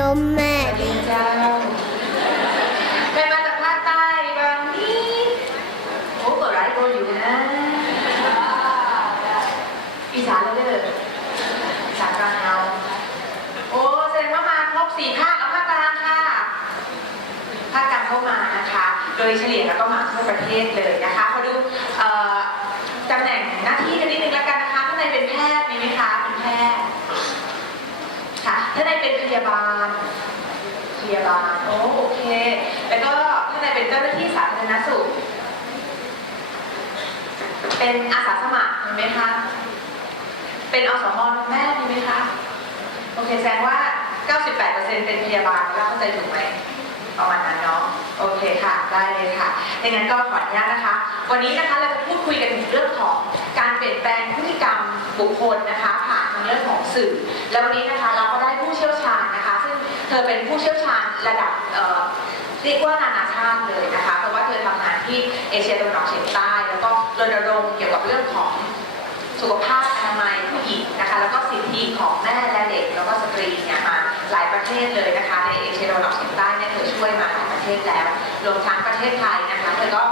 นมแม่ดีเจ้าใครมาจากภาคใต้บางนี่โอ้เปิดร้านโกอยู่นะอีสานเลยเด้ออีสานกลางเอาโอ้แสดงว่ามาครบ4 ภาคแล้วภาคกลางค่ะภาคกลางเข้ามานะคะโดยเฉลี่ยแล้วก็มาทั่วประเทศเลยนะคะขอดูตำแหน่งหน้าที่กันนิดนึงแล้วกันนะคะท่านใดเป็นแพทย์มีไหมคะเป็นแพทย์ค่ะท่านใดเป็นพยาบาลโอเคแล้วก็ท่านใดเป็นเจ้าหน้าที่สาธารณสุขเป็นอาสาสมัครมีไหมคะเป็นอสม.แม่มีไหมคะโอเคแสดงว่า 98% เป็นพยาบาลแล้วเข้าใจถูกไหมประมาณนั้นเนาะโอเคค่ะได้เลยค่ะดังนั้นก็ขออนุญาตนะคะวันนี้นะคะเราจะพูดคุยกันถึงเรื่องของการเปลี่ยนแปลงพฤติกรรมบุคคลนะคะผ่านทางเรื่องของสื่อแล้ววันนี้นะคะเราก็ได้ผู้เชี่ยวชาญนะคะซึ่งเธอเป็นผู้เชี่ยวชาญระดับเรียกว่านานาชาติเลยนะคะเพราะว่าเธอทำงานที่เอเชียตะวันออกเฉียงใต้แล้วก็รณรงค์เกี่ยวกับเรื่องของสุขภาพอนามัยผู้หญิงนะคะแล้วก็สิทธิของแม่และเด็กแล้วก็สตรีเนี่ยมาหลายประเทศเลยนะคะในเอเชียตะวันออกเฉียงใต้เนี่ยเธอช่วยมาหลายประเทศแล้วรวมทั้งประเทศไทยนะคะเธอก็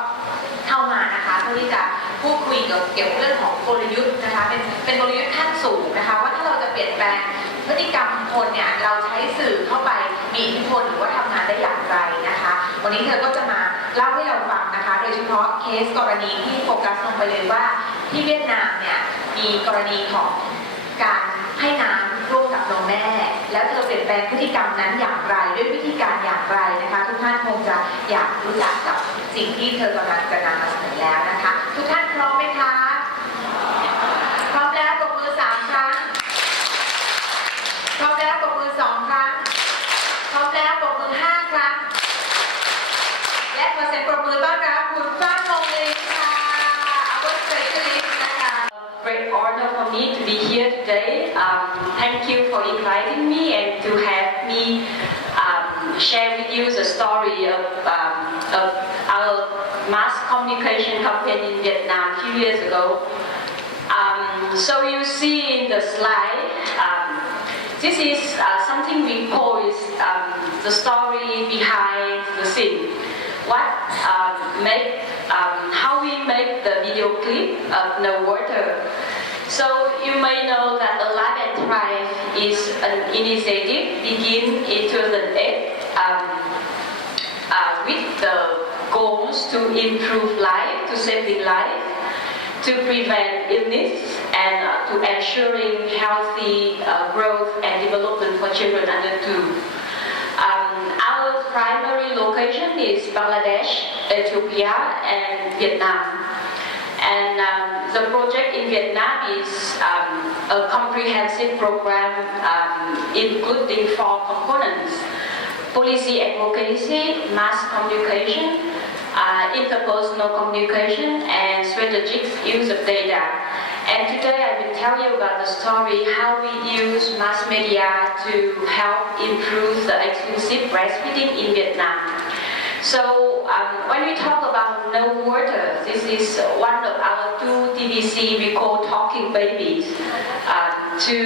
เข้ามานะคะเพื่อที่จะพูดคุยเกี่ยวกับเรื่องของกลยุทธ์นะคะเป็นกลยุทธ์ขั้นสูงนะคะว่าถ้าเราจะเปลี่ยนแปลงพฤติกรรมคนเนี่ยเราใช้สื่อเข้าไปมีอิทธิพลหรือว่าทำงานได้อย่างไรนะคะวันนี้เธอก็จะมาเล่าให้เราฟังนะคะโดยเฉพาะเคสกรณีที่โฟกัสลงไปเลยว่าที่เวียดนามเนี่ยมีกรณีของการให้น้ำร่วมกับนมแม่แล้วเธอเปลี่ยนแปลงพฤติกรรมนั้นอย่างไรด้วยวิธีการอย่างไรนะคะทุกท่านคงจะอยากรู้จักกับสิ่งที่เธอกำลังจะนำมาเสนอแล้วนะคะทุกท่านพร้อมไหมคะพร้อมแล้วปรบมือ3 ครั้งพร้อมแล้วปรบมือ2 ครั้งพร้อมแล้วปรบมือ5 ครั้งและขอเสียงปรบมือต้อนรับคุณฟ้านงลิงค่ะour specialist นะคะ Great honor for me to be here today. Thank you for inviting me and to have me share with you the story of our mass communication campaign in Vietnam a few years ago. So you see in the slide, this is something we call the story behind the scene. What how we make the video clip of No Water. So you may know that Alive and Thrive is an initiative begin in 2008 with the goals to improve life, to saving life, to prevent illness, and to ensuring healthy growth and development for children under 2. Our primary location is Bangladesh, Ethiopia, and Vietnam. And the project in Vietnam is a comprehensive program including 4 components: policy advocacy, mass communication, interpersonal communication, and strategic use of data. And today I will tell you about the story how we use mass media to help improve the exclusive breastfeeding in Vietnam. So when we talk about No Water, this is one of our 2 TVC we call talking babies to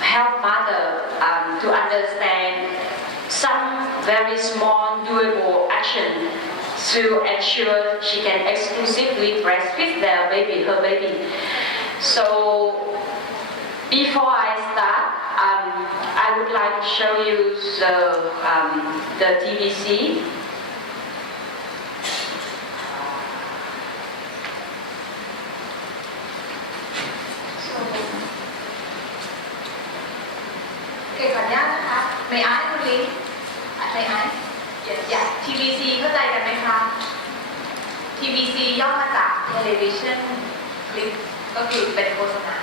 help mother to understand some very small doable action to ensure she can exclusively breastfeed her baby. So before I start, I would like to show you the TVC. Okay ขออนุญาตนะคะ May I คุณลิง May I Yes TVC เข้าใจกันไหมคะ TVC ย่อมาจาก Television Clip ก็คือเป็นโฆษณา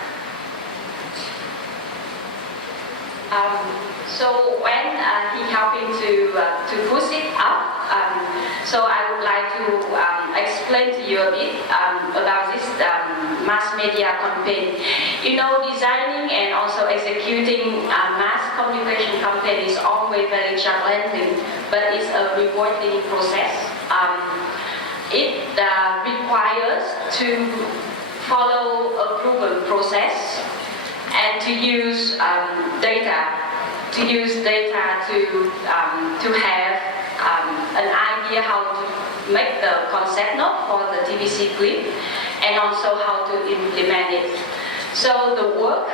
So when he helping to push it up, so I would like to explain to you a bit about this mass media campaign. You know, designing and also executing a mass communication campaign is always very challenging, but it's a rewarding process. It requires to follow a proven process and to use data to have an idea how to make the concept note for the TVC clip and also how to implement it. So the work,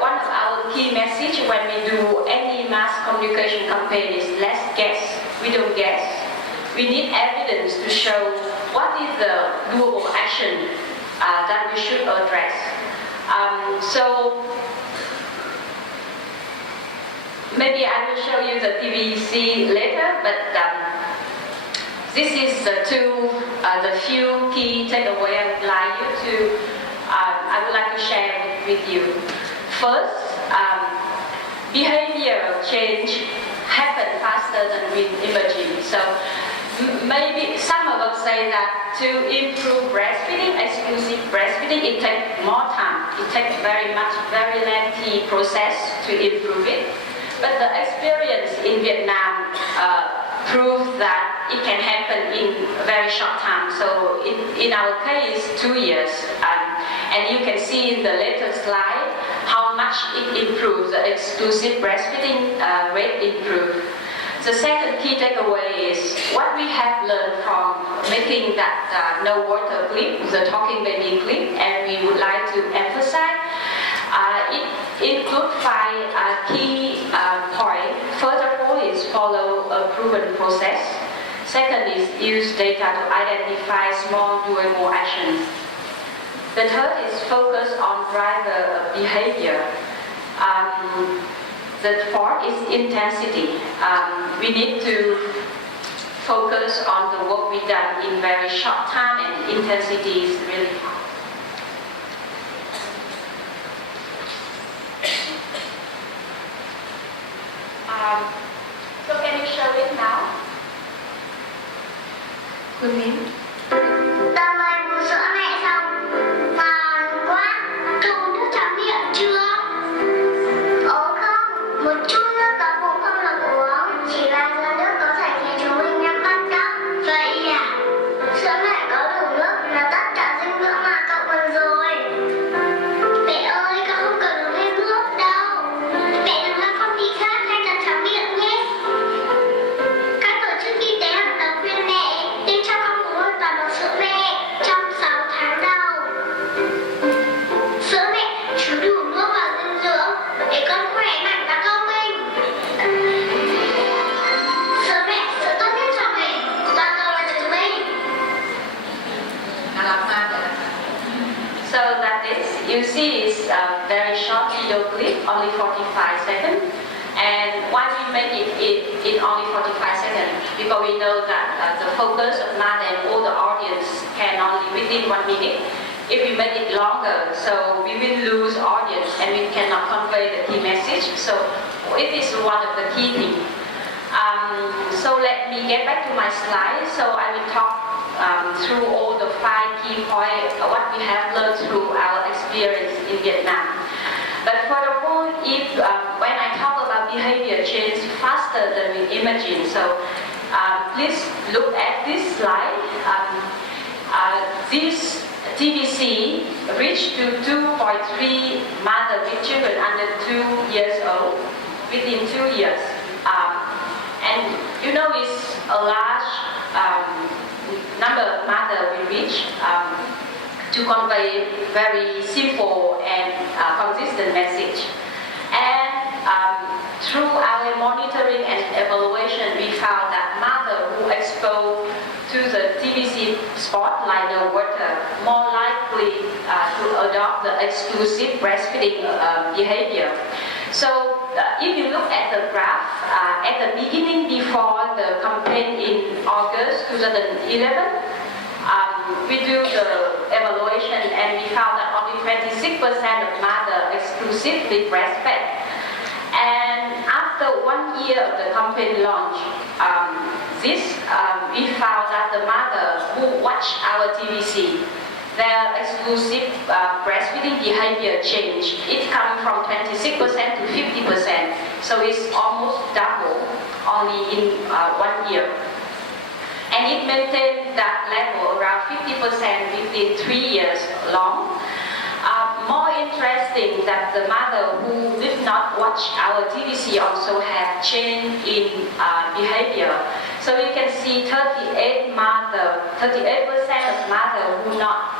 one of our key message when we do any mass communication campaign is let's guess. We don't guess. We need evidence to show what is the doable action that we should address. So maybe I will show you the TVC later, but this is the few key takeaway I would like to share with you. First, behavior change happens faster than with imaging. So maybe some of us say that to improve breastfeeding, exclusive breastfeeding, it takes more time. It takes very lengthy process to improve it. But the experience in Vietnam proves that it can happen in a very short time. So in our case, 2 years. And you can see in the later slide how much it improves, the exclusive breastfeeding rate improves. The second key takeaway is what we have learned from making that no water clip, the talking baby clip, and we would like to emphasize. It includes 5 key points. First of all is follow a proven process. Second is use data to identify small doable actions. The third is focus on driver behavior. The fourth is intensity. We need to focus on the work we done in very short time, and intensity is really high. So can you show it now? Kun Min. Tao mới bú sữa mẹ xong, ngon quá. Cậu uống nước tráng miệng chưa? Ồ không, một chút nước đó cũng không được uống. Chỉ là giờ nước có thể khiến chúng mình nhắm mắt đó. Vậy à? Sữa mẹ có đủ nước là tất cả dinh dưỡng mà cậu cần rồi. Mẹ ơi, cậu không cần uống thêm nước đâu. Mẹ đừng làm con gì khác hay là tráng miệng nhé. Các tổ chức y tế hàng đầu khuyên mẹ nên cho con uống hoàn toàn bằng sữa mẹ trong 6 tháng đầu. Sữa mẹ chứa đủ nước và dinh dưỡng để con khỏe mạnh và thông minh. Sữa mẹ sữa tốt nhất cho mình, toàn cầu là chúng mình. น่ารักมากเลยนะคะ So that is, you see is a very short video clip, only 45 seconds. And why we make it in only 45 seconds? Because we know that the focus of mother and all the audience can only within 1 minute. If we make it longer, so we will lose audience and we cannot convey the key message. So it is one of the key things. So let me get back to my slide. So I will talk through all the 5 key points, what we have learned through our experience in Vietnam. But for the whole, if when I talk about behavior change faster than we imagine, so please look at this slide. This TVC reached to 2.3 mother with children under 2 years old within 2 years. And you know it's a large number of mother we reach to convey very simple and consistent message. And through our monitoring and evaluation, we found that mother who exposed to the TVC spot like the water more likely to adopt the exclusive breastfeeding behavior. So if you look at the graph, at the beginning before the campaign in August 2011, we do the evaluation and we found that only 26% of mother exclusively breastfed. And after 1 year of the campaign launch, we found that the mother who watched our TVC, their exclusive breastfeeding behavior change. It comes from 26% to 50%. So it's almost double only in 1 year. And it maintained that level around 50% within 3 years long. More interest interesting that the mother who did not watch our TVC also had change in behavior. So you can see 38% of mother who not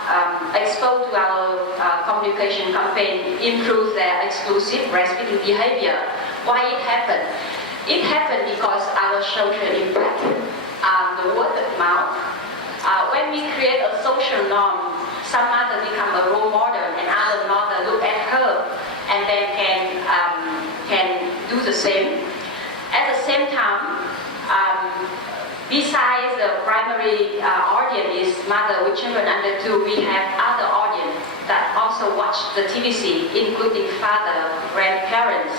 exposed to our communication campaign improve their exclusive breastfeeding behavior. Why it happened? It happened because our social impact, the word of mouth. When we create a social norm, some mother become a role model and other mother look at her and then can do the same. At the same time, besides the primary audience is mother with children under 2, we have other audience that also watch the TVC, including father, grandparents,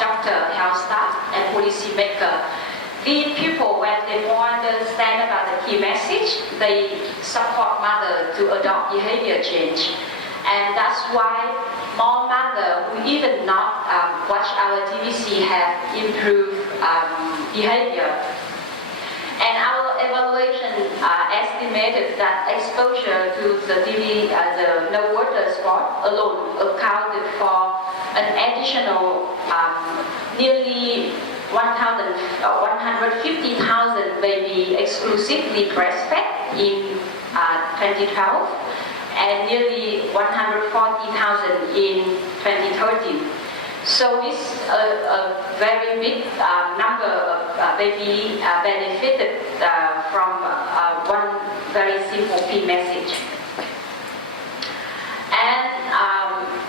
doctor, health staff, and policymaker. These people, when they more understand about the key message, they support mother to adopt behavior change. And that's why more mother who even not watch our TVC have improved behavior. And our evaluation estimated that exposure to the TV, the no water sport alone accounted for an additional nearly 150,000 baby exclusively breastfed in 2012 and nearly 140,000 in 2013. So it's a very big number of baby benefited from one very simple key message. And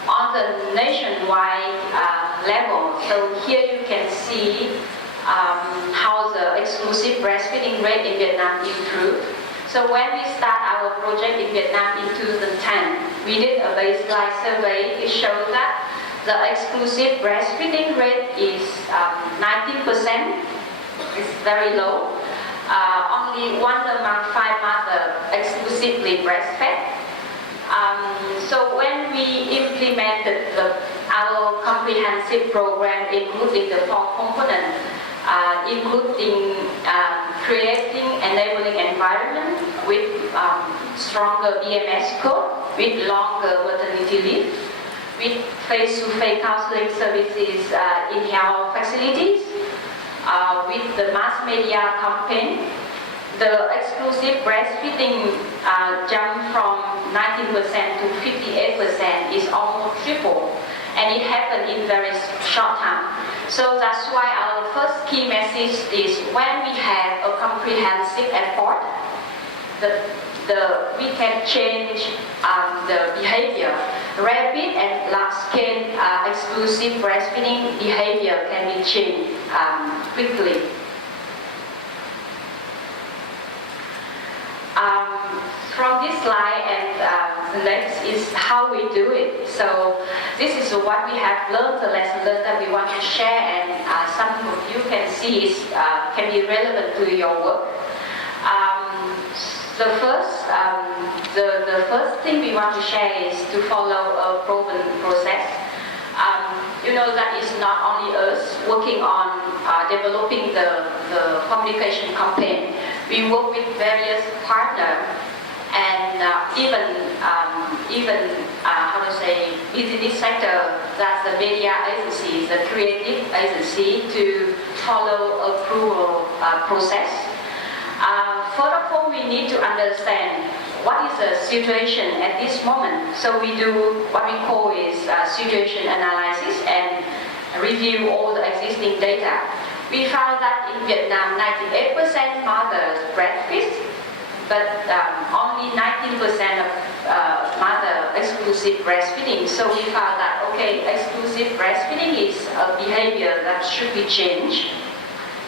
on the nationwide level, so here you can see how the exclusive breastfeeding rate in Vietnam improved. So when we start our project in Vietnam in 2010, we did a baseline survey. It showed that the exclusive breastfeeding rate is 19%. It's very low. Only 1 among 5 mothers exclusively breastfed. So when we implemented our comprehensive program, including the 4 components, including creating enabling environment with stronger BMS code, with longer maternity leave, with face-to-face counseling services in health facilities, with the mass media campaign. The exclusive breastfeeding jumped from 19% to 58% is almost triple, and it happened in very short time. So that's why our first key message is when we have a comprehensive effort, we can change the behavior. Rapid and large-scale exclusive breastfeeding behavior can be changed quickly. From this slide and the next is how we do it. So this is what we have learned, the lesson learned that we want to share, and some of you can see is, can be relevant to your work. The first thing we want to share is to follow a proven process. You know that it's not only us working on developing the communication campaign. We work with various partners and even how to say business sector, that's the media agencies, the creative agency, to follow approval process. First of all, we need to understand what is the situation at this moment. So we do what we call is situation analysis and review all the existing data. We found that in Vietnam, 98% mothers breastfeed, but only 19% of mother exclusive breastfeeding. So we found that, okay, exclusive breastfeeding is a behavior that should be changed,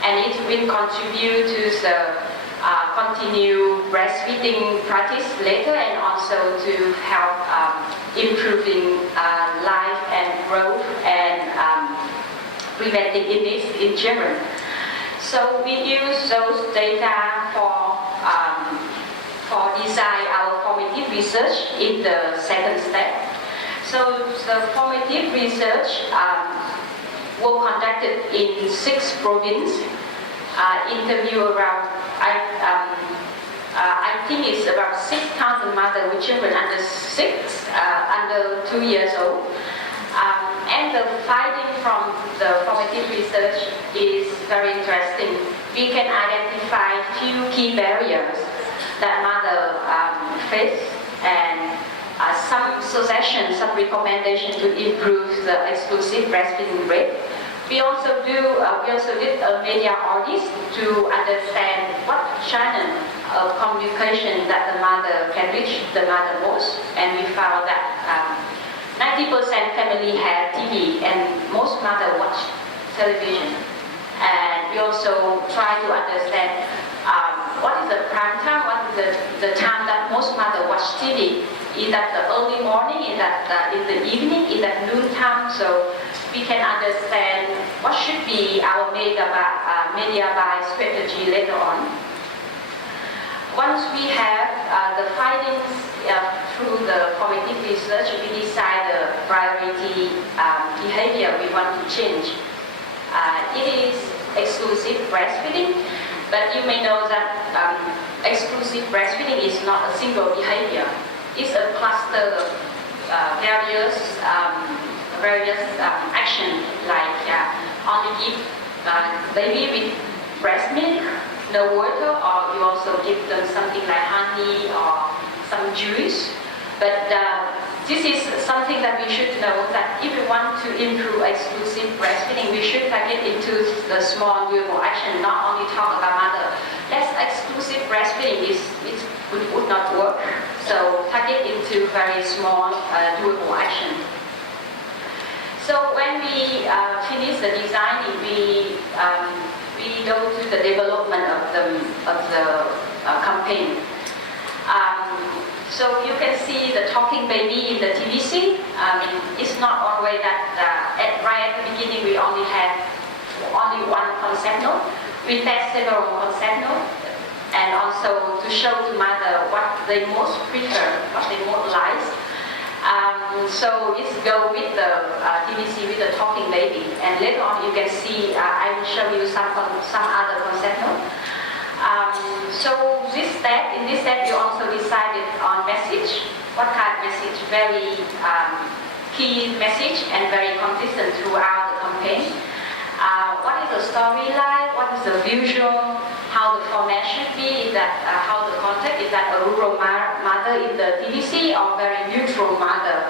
and it will contribute to the continue breastfeeding practice later, and also to help improving life and growth and preventing illness in children. So we use those data for design our formative research in the second step. So the formative research was conducted in 6 provinces. Interview around I think it's about 6,000 mothers with children under 2 years old. And the finding from the formative research is very interesting. We can identify few key barriers that mother face and some suggestions, some recommendations to improve the exclusive breastfeeding rate. We also did a media audit to understand what channel of communication that the mother can reach the mother most, and we found that 90% family have TV and most mother watch television. And we also try to understand what is the prime time, what is the time that most mother watch TV. Is that the early morning, is that in the evening, is that noon time? So we can understand what should be our media buy strategy later on. Once we have the findings through the formative research, we decide the priority behavior we want to change. It is exclusive breastfeeding, but you may know that exclusive breastfeeding is not a single behavior. It's a cluster of various actions, like only give baby with breast milk, no water, or you also give them something like honey or some juice. But this is something that we should know, that if we want to improve exclusive breastfeeding, we should target into the small doable action, not only talk about mother. Less exclusive breastfeeding would not work. So target into very small doable action. So when we finish the designing, we go to the development of the campaign. So you can see the talking baby in the TVC. It's not always that right at the beginning we only had one concept note. We test several concept notes, and also to show to mother what they most prefer, what they most like. So it's go with the TVC with the talking baby, and later on you can see I will show you some other concept note. So in this step you also decided on message, what kind of message, very key message and very consistent throughout the campaign. What is the storyline, what is the visual, how the format should be, is that how the context, is that a rural mother in the TVC or very neutral mother,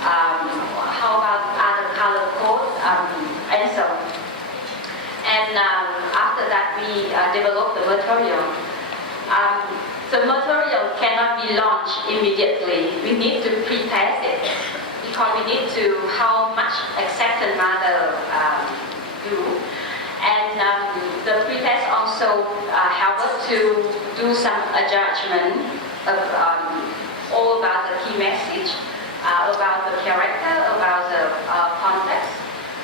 how about other color code, and so on. And after that we develop the material. The material cannot be launched immediately. We need to pre-test it because we need to how much acceptance mother do. And the pre-test also help us to do some adjustment of all about the key message, about the character, about the context.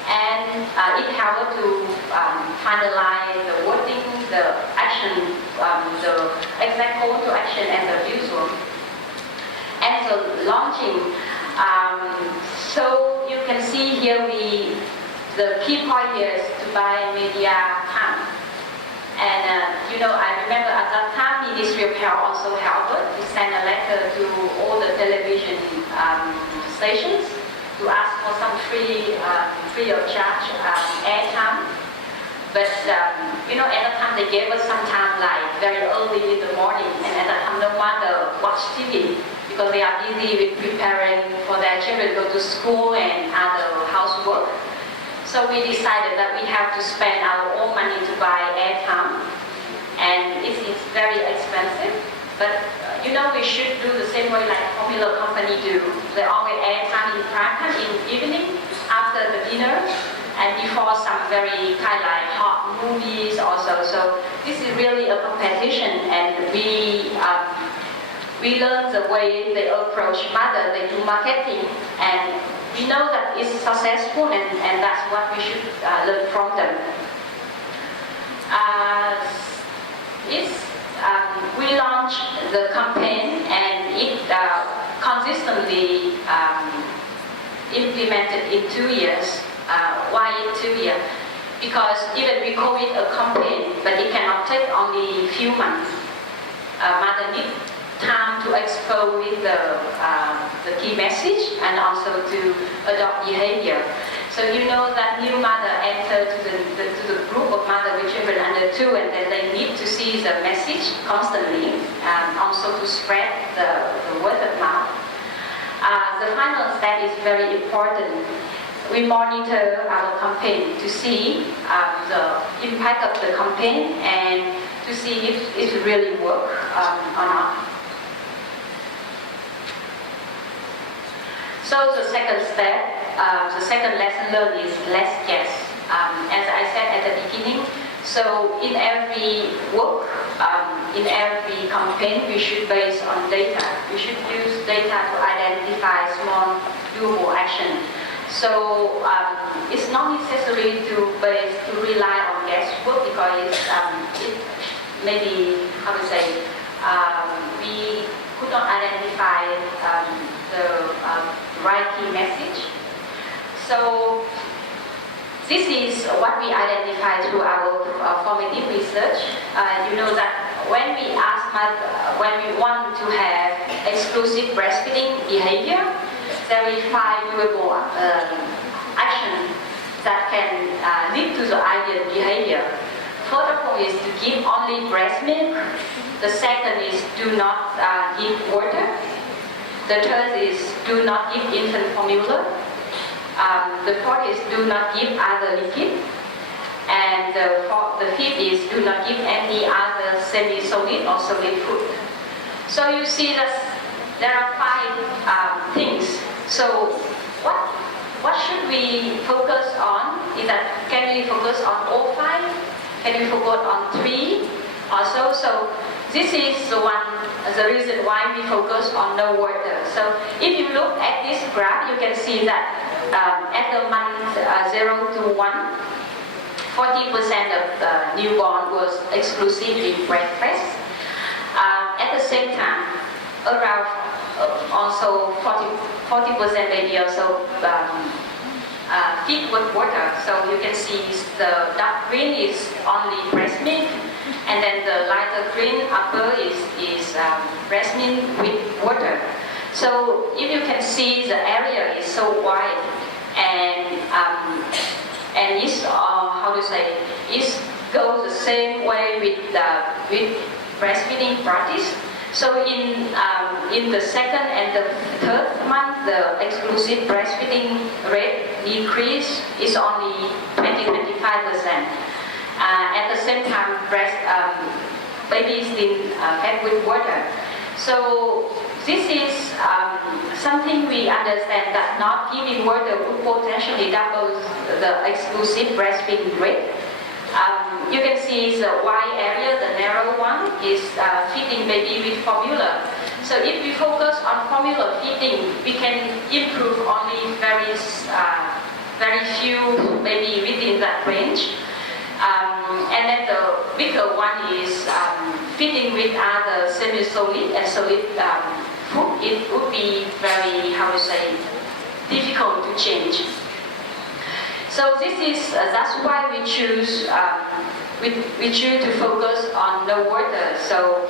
And it helps to finalize the wording, the action, the exact call to action, and the visual. And the launching. So you can see here the key point here is to buy media time. And I remember at that time Ministry of Health also helped us to send a letter to all the television stations to ask for some free of charge airtime. But at that time they gave us some time, like very early in the morning, and at that time no mother watch TV because they are busy with preparing for their children to go to school and other housework. So we decided that we have to spend our own money to buy airtime, and it is very expensive. But we should do the same way like popular company do. They always airtime in prime time in evening after the dinner and before some very kind of like hot movies also. So this is really a competition, and we learn the way they approach mother, they do marketing, and we know that it's successful, and that's what we should learn from them. We launched the campaign, and it consistently implemented in 2 years. Why in 2 years? Because even we call it a campaign, but it cannot take only few months. mother need time to explore with the key message and also to adopt behavior. So you know that new mother enter to the group of mother with children under 2 and then they need to see the message constantly and also to spread the word of mouth. The final step is very important. We monitor our campaign to see the impact of the campaign and to see if it really works or not. So the second step, the second lesson learned is less yes. As I said at the beginning, so in every work, in every campaign, we should base on data. We should use data to identify small doable action. So it's not necessary to rely on guesswork because it maybe how to say we could not identify the right key message. So this is what we identify through our formative research. You know that when we when we want to have exclusive breastfeeding behavior, there is 5 doable actions that can lead to the ideal behavior. First of all is to give only breast milk. The second is do not give water. The third is do not give infant formula. The fourth is do not give other liquid. And the fifth is do not give any other semi-solid or solid food. So you see that there are 5 things. So what should we focus on? Is that can we focus on all 5? Can we focus on 3 also? So this is the reason why we focus on no water. So if you look at this graph, you can see that at the month 0 to 1, 40% of the newborn was exclusively breastfed. At the same time, around also 40% maybe also feed with water. So you can see the dark green is only breast milk, and then the lighter green upper is breast milk with water. So if you can see the area is so wide and it's how to say it goes the same way with breastfeeding practice. So in the second and the third month, the exclusive breastfeeding rate decrease is only 20-25%. At the same time, baby is still fed with water. So this is something we understand that not giving water would potentially double the exclusive breastfeeding rate. You can see the wide area, the narrow one, is feeding baby with formula. So if we focus on formula feeding, we can improve only very few baby within that range. And then the bigger one is feeding with other semi-solid and solid food. It would be very, how to say, difficult to change. So this is that's why we choose to focus on no water. So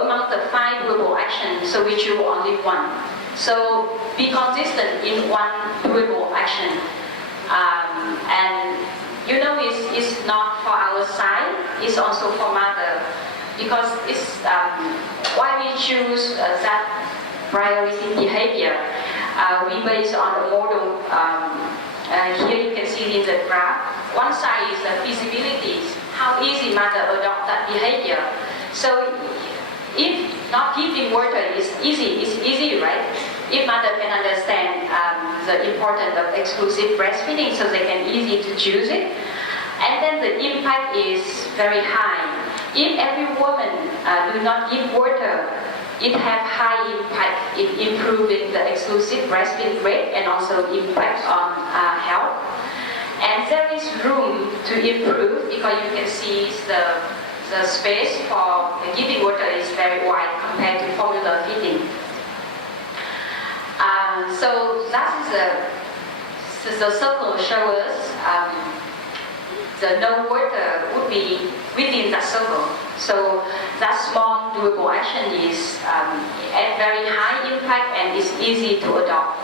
among the 5 doable actions, so we choose only 1. So be consistent in one doable action. And you know it's not for our side, it's also for mother, because it's why we choose that priority behavior. We base on a model. Here you can see in the graph. One side is the feasibility, how easy mother adopt that behavior. So if not giving water is easy, it's easy, right? If mother can understand the importance of exclusive breastfeeding, so they can easy to choose it. And then the impact is very high. If every woman do not give water, it have high impact in improving the exclusive breastfeeding rate and also impact on health. And there is room to improve because you can see the space for giving water is very wide compared to formula feeding. So that is the circle shows us the no water would be within that circle. So that small doable action is at very high impact and is easy to adopt.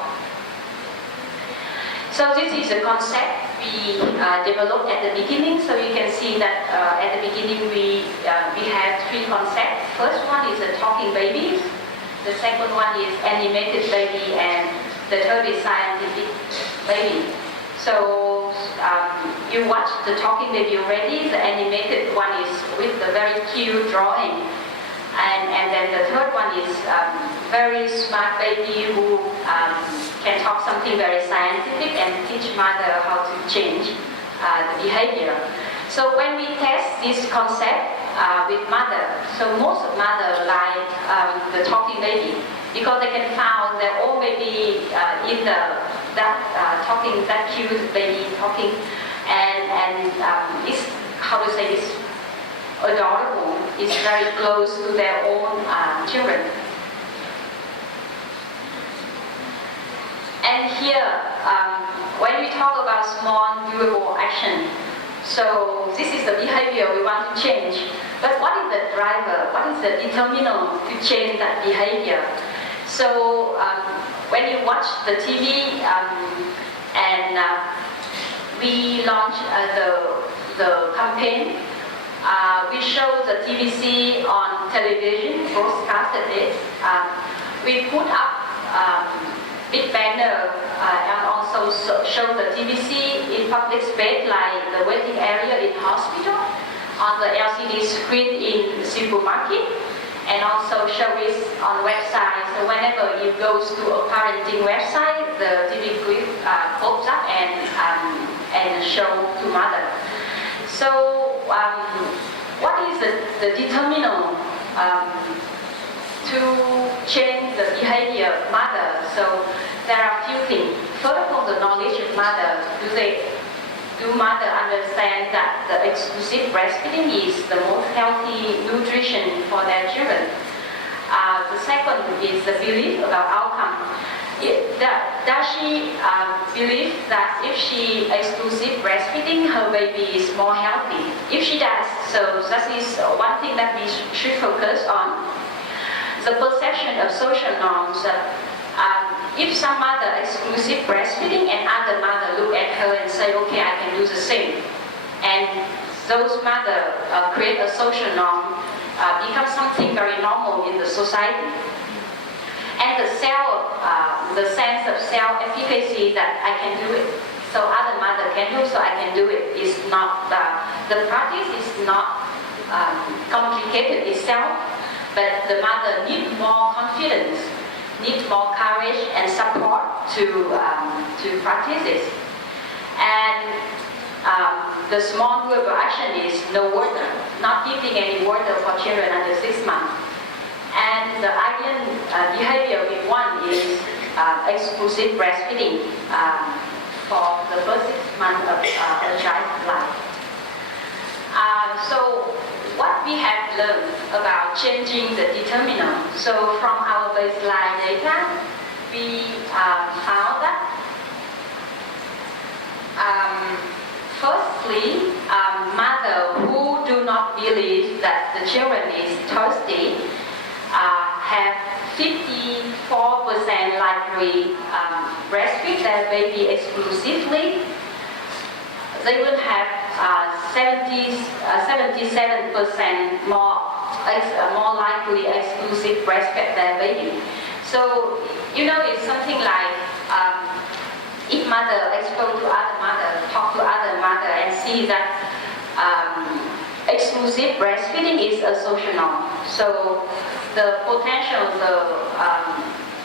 So this is a concept we developed at the beginning. So you can see that at the beginning we had three concepts. First one is a talking baby. The second one is animated baby, and the third is scientific baby. So you watched the talking baby already. The animated one is with the very cute drawing, and then the third one is very smart baby who can talk something very scientific and teach mother how to change the behavior. So when we test this concept with mother, so most of mother like the talking baby because they can found their own baby in that talking, that cute baby talking, and it's how to say it's adorable. It's very close to their own children. And here, when we talk about small doable action, so this is the behavior we want to change. But what is the driver? What is the determinant to change that behavior? So when you watch the TV and we launched the campaign, we show the TVC on television, broadcasted it. We put up big banner and also show the TVC in public space like the waiting area in hospital, on the LCD screen in the supermarket, and also show it on website. So whenever you go to a parenting website, the TV clip pops up and show to mother. So what is the determinant to change the behavior of mother? So there are a few things. First of all, the knowledge of mother. Do mother understand that the exclusive breastfeeding is the most healthy nutrition for their children? The second is the belief about outcome. Does she believe that if she exclusive breastfeeding, her baby is more healthy? If she does, so that is one thing that we should focus on. The perception of social norms. If some mother exclusive breastfeeding and other mother look at her and say, okay, I can do the same, and those mother create a social norm, become something very normal in the society. And the sense of self-efficacy that I can do it, so other mother can do, so I can do it, is not, the practice is not complicated itself, but the mother needs more confidence, needs more courage and support to practice this. And the small doable action is no water, not giving any water for children under 6 months. And the ideal behavior we want is exclusive breastfeeding for the first 6 months of a child's life. So what we have learned about changing the determinant. So from our baseline data, we found that firstly, mothers who do not believe that the children is thirsty have 54% likely breastfeed their baby exclusively. They will have 77% more likely exclusive breastfeed their baby. So it's something like if mother expose to other mother, talk to other mother, and see that exclusive breastfeeding is a social norm. So the potential,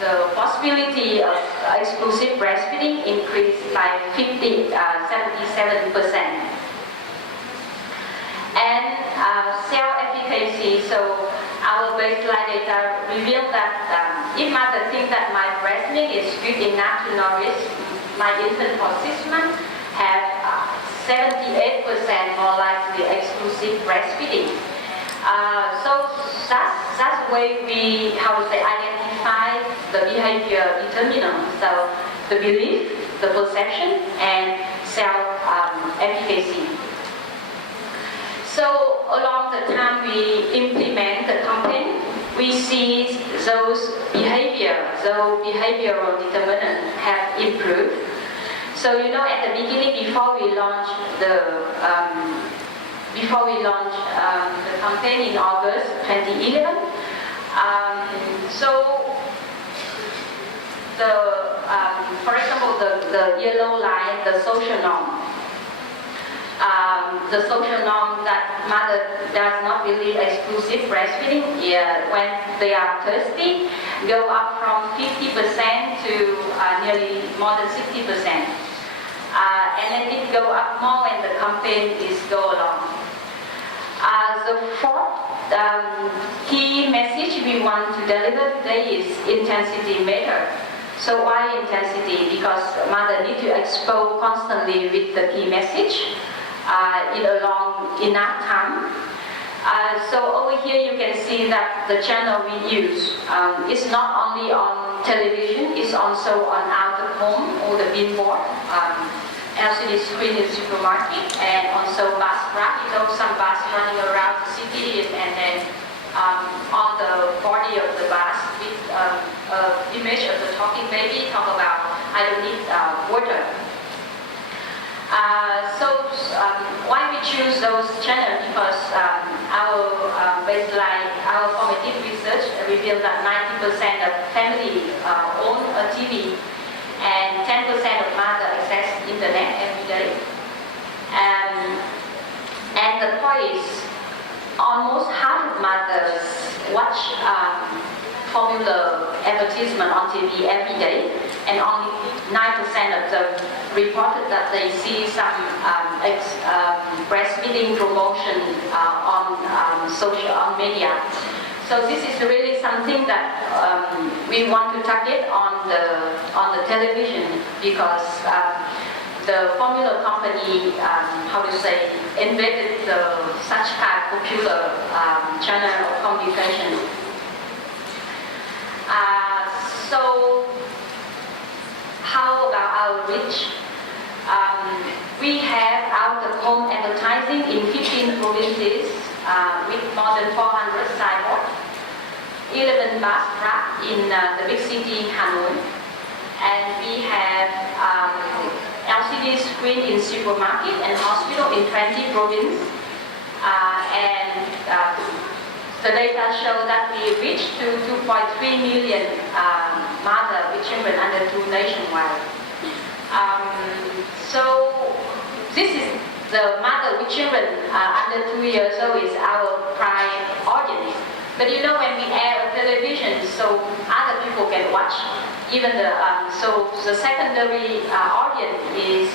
the possibility of exclusive breastfeeding increased by 77%. And self-efficacy, so our baseline data revealed that if mother thinks that my breast milk is good enough to nourish my infant for 6 months, have 78% more likely exclusive breastfeeding. So that's the way we, identify the behavior determinant. So the belief, the perception, and self-efficacy. So along the time we implement the campaign, we see those behavioral determinants have improved. So at the beginning, before we launch the campaign in August 2011, for example, the yellow line, the social norm. The social norm that mother does not believe exclusive breastfeeding when they are thirsty go up from 50% to nearly more than 60%. And then it go up more when the campaign is go along. The fourth key message we want to deliver today is intensity matter. So why intensity? Because mother need to expose constantly with the key message in a long enough time. So over here you can see that the channel we use is not only on television, it's also on out of home or the billboard, LCD screen in supermarket, and also bus ride. Some bus running around the city, and then on the body of the bus with image of the talking baby talk about I don't need water. Why we choose those channels? Because our baseline, our formative research revealed that 90% of family own a TV and 10% of mother access internet every day. And the point is, almost half of mothers watch formula advertisement on TV every day, and only 9% of them reported that they see some breastfeeding promotion on social media. So this is really something that we want to target on the television, because the formula company, invented such kind of popular channel of communication. So how about our reach? We have out-of-home advertising in 15 provinces with more than 400 signboards, 11 bus routes in the big city Hanoi, and we have LCD screen in supermarket and hospital in 20 provinces, and the data show that we reached to 2.3 million mothers with children under 2 nationwide. So this is the mother with children under 2 years old is our prime audience. But when we air on television, so other people can watch. Even the secondary audience is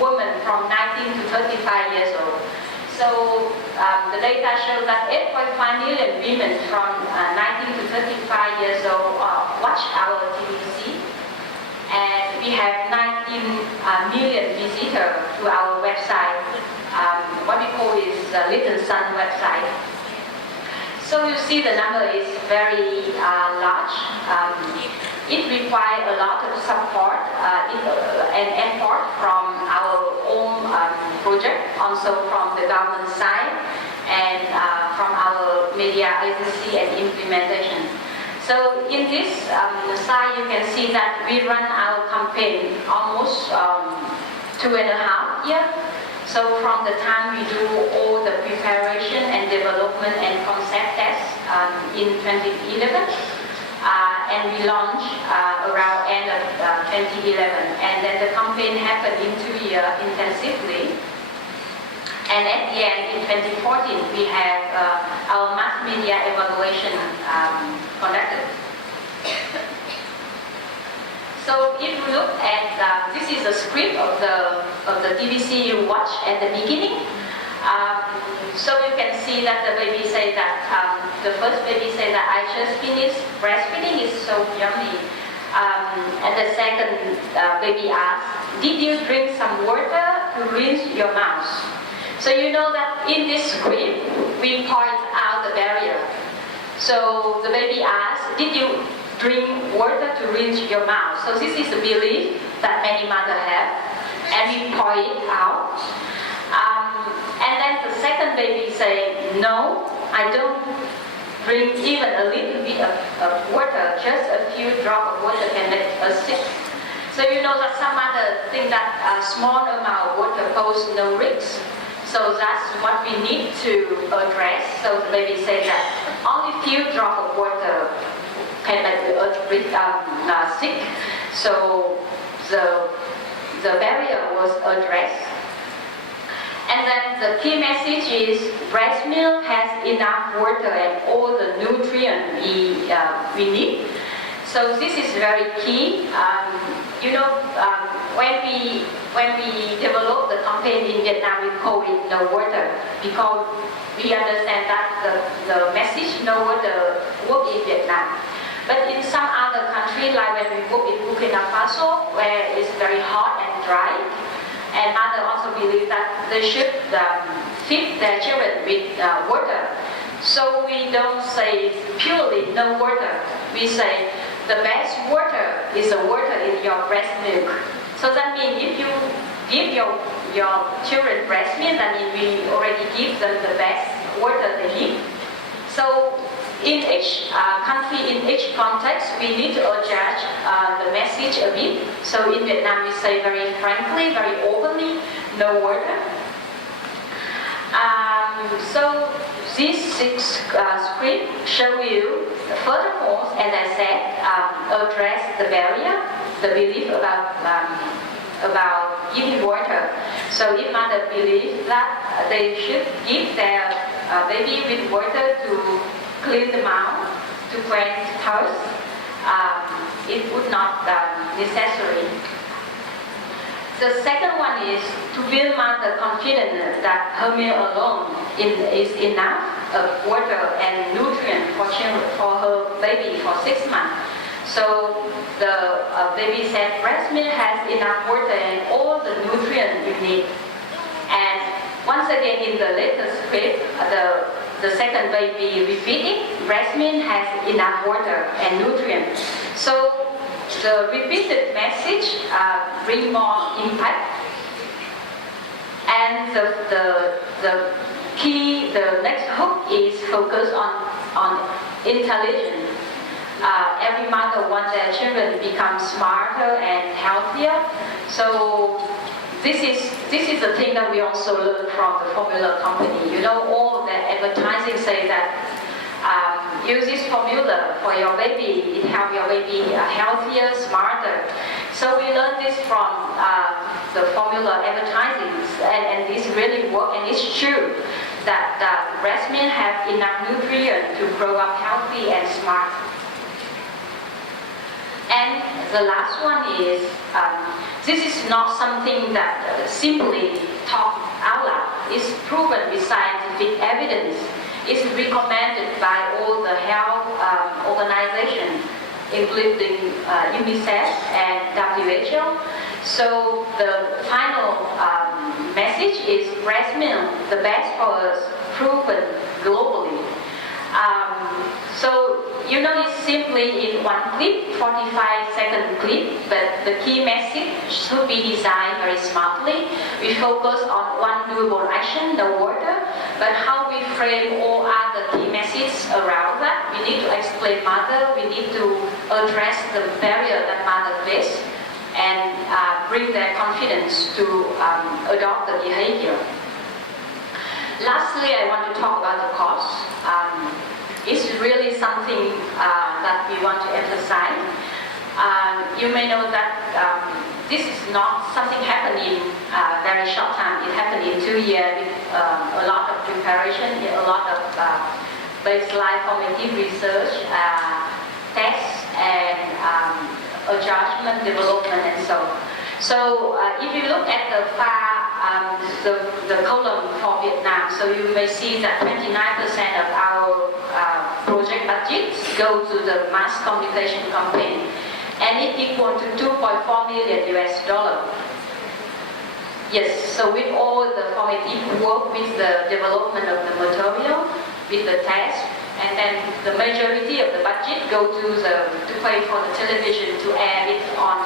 women from 19 to 35 years old. So the data shows that 8.5 million women from 19 to 35 years old watch our TVC, and we have 19 million visitors to our website. What we call is Little Sun website. So you see the number is very large. It requires a lot of support and effort from our own project, also from the government side, and from our media agency and implementation. So in this slide you can see that we run our campaign almost 2.5 years. So from the time we do all the preparation and development and concept tests in 2011, and we launched around end of 2011, and then the campaign happened in 2 years intensively. And at the end, in 2014, we have our mass media evaluation conducted. So if you look at this is a script of the TVC you watch at the beginning. So you can see that the baby say that the first baby say that I just finished breastfeeding is so yummy, and the second baby asks, did you drink some water to rinse your mouth? So that in this script we point out the barrier. So the baby asks, did you drink water to rinse your mouth? So this is a belief that many mothers have, and we point it out. And then the second baby say, no, I don't drink even a little bit of water, just a few drops of water can make us sick. So you know that some other think that a small amount of water poses no risk. So that's what we need to address. So the baby say that only few drops of water can make us sick. So the barrier was addressed. And then the key message is breast milk has enough water and all the nutrients we need. So this is very key. When we developed the campaign in Vietnam with COVID, no water, because we understand that the message no water work in Vietnam. But in some other countries, like when we work in Burkina Faso, where it's very hot and dry, and others also believe that they should feed their children with water. So we don't say purely no water. We say the best water is the water in your breast milk. So that means if you give your children breast milk, that means we already give them the best water they need. So in each country, in each context, we need to adjust the message a bit. So in Vietnam, we say very frankly, very openly, no water. So this script show you, furthermore, as I said, address the barrier, the belief about giving water. So if mother believes that they should give their baby with water to clean the mouth, to quench thirst, it would not be necessary. The second one is to build mother confidence that her milk alone is enough of water and nutrient for her baby for 6 months. So the baby said breast milk has enough water and all the nutrients you need. And once again in the latest script, the second baby repeating, breast milk has enough water and nutrients. So the repeated message bring more impact. And the key, the next hook is focus on intelligence. Every mother wants their children to become smarter and healthier. So this is the thing that we also learn from the formula company. You know, all the advertising say that use this formula for your baby. It helps your baby healthier, smarter. So we learned this from the formula advertising, and this really works, and it's true that breast milk have enough nutrients to grow up healthy and smart. And the last one is, this is not something that simply talk out loud. It's proven with scientific evidence. It's recommended by all the health organizations, including UNICEF and WHO. So the final message is breast milk, the best for us, proven globally. So you know it's simply in one clip, 45-second clip, but the key message should be designed very smartly. We focus on one doable action, the water, but how we frame all other key messages around that. We need to explain mother, we need to address the barrier that mother face, and bring their confidence to adopt the behavior. Lastly, I want to talk about the cost. It's really something that we want to emphasize. You may know that this is not something happening very short time. It happened in 2 years with a lot of preparation, a lot of baseline formative research, tests, and adjustment, development, and so on. So if you look at the far, the column for Vietnam, so you may see that 29% of our project budgets go to the mass communication campaign, and it equal to $2.4 million. Yes, so with all the formative work with the development of the material, with the test, and then the majority of the budget go to pay for the television to air it on